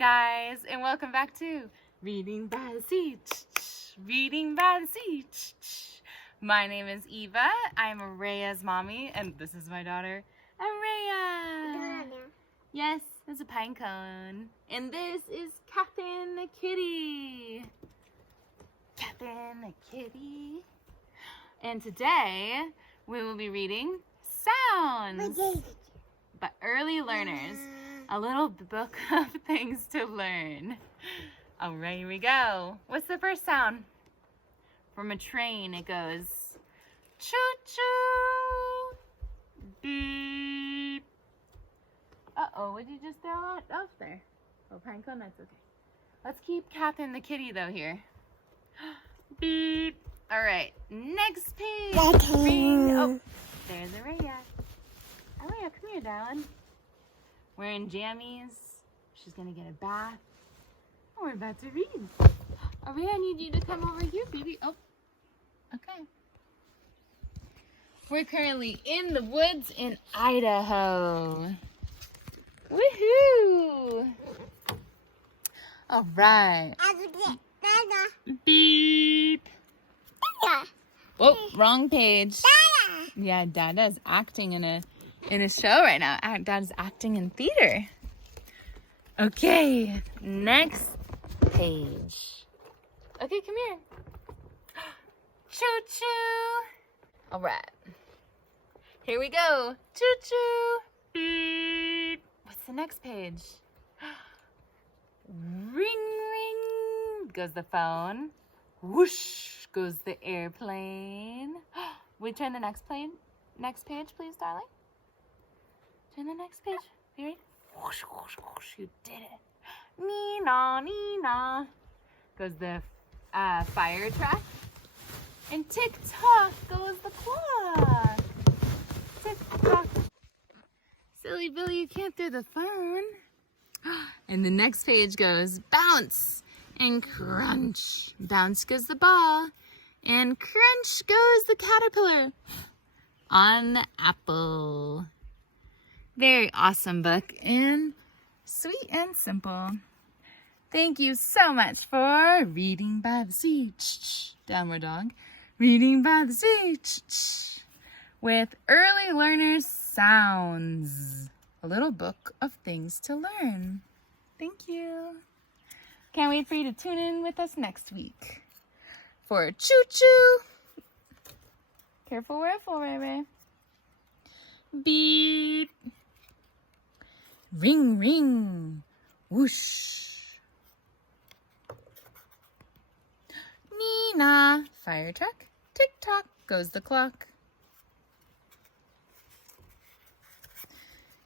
guys, and welcome back to Reading by the Sea. Reading by the Sea. My name is Eva. I'm Araya's mommy, and this is my daughter, Araya. Yes, there's a pine cone. And this is Captain the kitty. Captain the kitty. And today, we will be reading Sounds by Early Learners. A little book of things to learn. All right, here we go. What's the first sound? From a train, it goes choo-choo, beep. Uh-oh, what did you just throw out off there? Oh, pine cone, that's okay. Let's keep Captain the kitty, though, here. Beep. All right, next page. Ring. Oh, there's Araya. Araya, come here, darling. Wearing jammies. She's gonna get a bath. Oh, we're about to read. Araya, I need you to come over here, baby. Oh, okay. We're currently in the woods in Idaho. Woohoo! All right. Beep. Oh, wrong page. Yeah, Dada's acting in a show right now. Dad's acting in theater. Okay, next page. Okay, come here. Choo-choo. All right. Here we go. Choo-choo. Beep. What's the next page? Ring, ring goes the phone. Whoosh goes the airplane. We turn the next page, please, darling. Turn the next page. You ready? Whoosh, whoosh, whoosh. You did it. Nina, Nina. Goes the fire truck. And tick-tock goes the clock. Tick-tock. Silly Billy, you can't throw the phone. And the next page goes bounce and crunch. Bounce goes the ball. And crunch goes the caterpillar on the apple. Very awesome book and sweet and simple. Thank you so much for Reading by the Sea. Downward dog. Reading by the Sea with Early Learners Sounds. A little book of things to learn. Thank you. Can't wait for you to tune in with us next week for Choo Choo. Careful, Ray Ray. Beep. Ring, ring. Whoosh. Nina. Fire truck. Tick-tock goes the clock.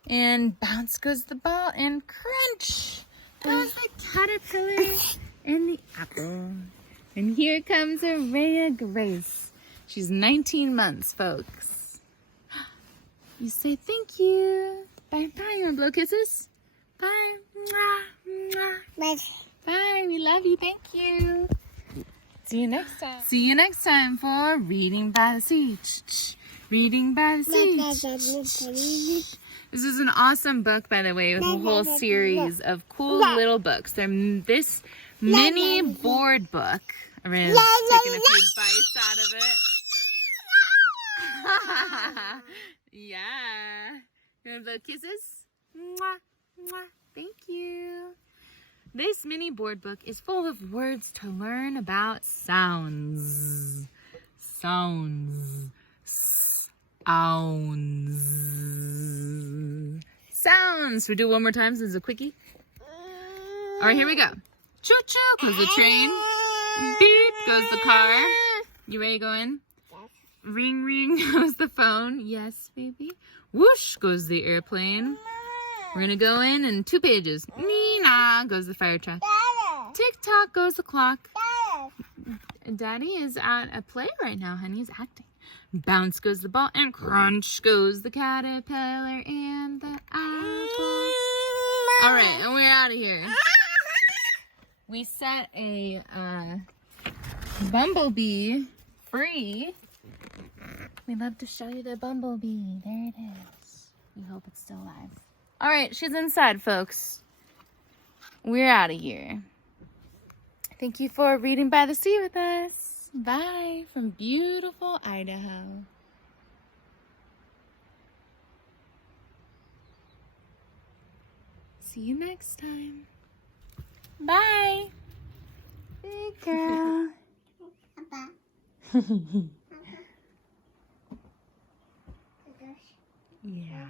And bounce goes the ball. And crunch goes the caterpillar and the apple. And here comes Araya Grace. She's 19 months, folks. You say thank you. Bye-bye. You want to blow kisses? Bye. Mwah, mwah. Bye. Bye. We love you. Thank you. See you next time. See you next time for Reading by the Sea. Reading by the Sea. This is an awesome book, by the way, with a whole series of cool little books. They're this mini board book. Araya's taking a few bites out of it. Yeah. You want to blow kisses? Mwah, mwah. Thank you. This mini board book is full of words to learn about sounds. Sounds. Sounds. Sounds. We'll do it one more time since it's a quickie. All right, here we go. Choo-choo goes the train. Beep goes the car. You ready to go in? Yes. Ring, ring goes the phone. Yes, baby. Whoosh goes the airplane. We're going to go in 2 pages. Nina goes the fire truck. Tick-tock goes the clock. Daddy is at a play right now, honey. He's acting. Bounce goes the ball. And crunch goes the caterpillar and the apple. All right, and we're out of here. We set a bumblebee free. We'd love to show you the bumblebee. There it is. We hope it's still alive. All right, she's inside, folks. we're out of here. Thank you for reading by the sea with us. Bye from beautiful Idaho. See you next time. Bye. Big girl. Yeah.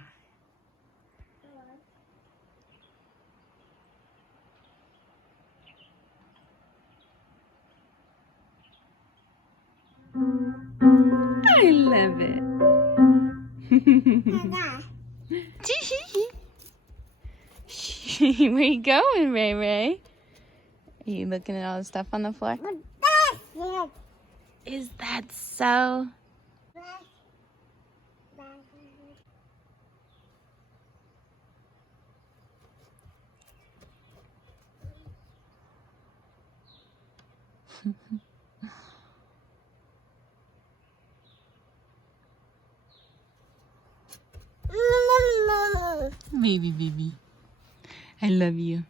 I love it. Where you going, Ray Ray? Are you looking at all the stuff on the floor? Is that so? Baby. I love you.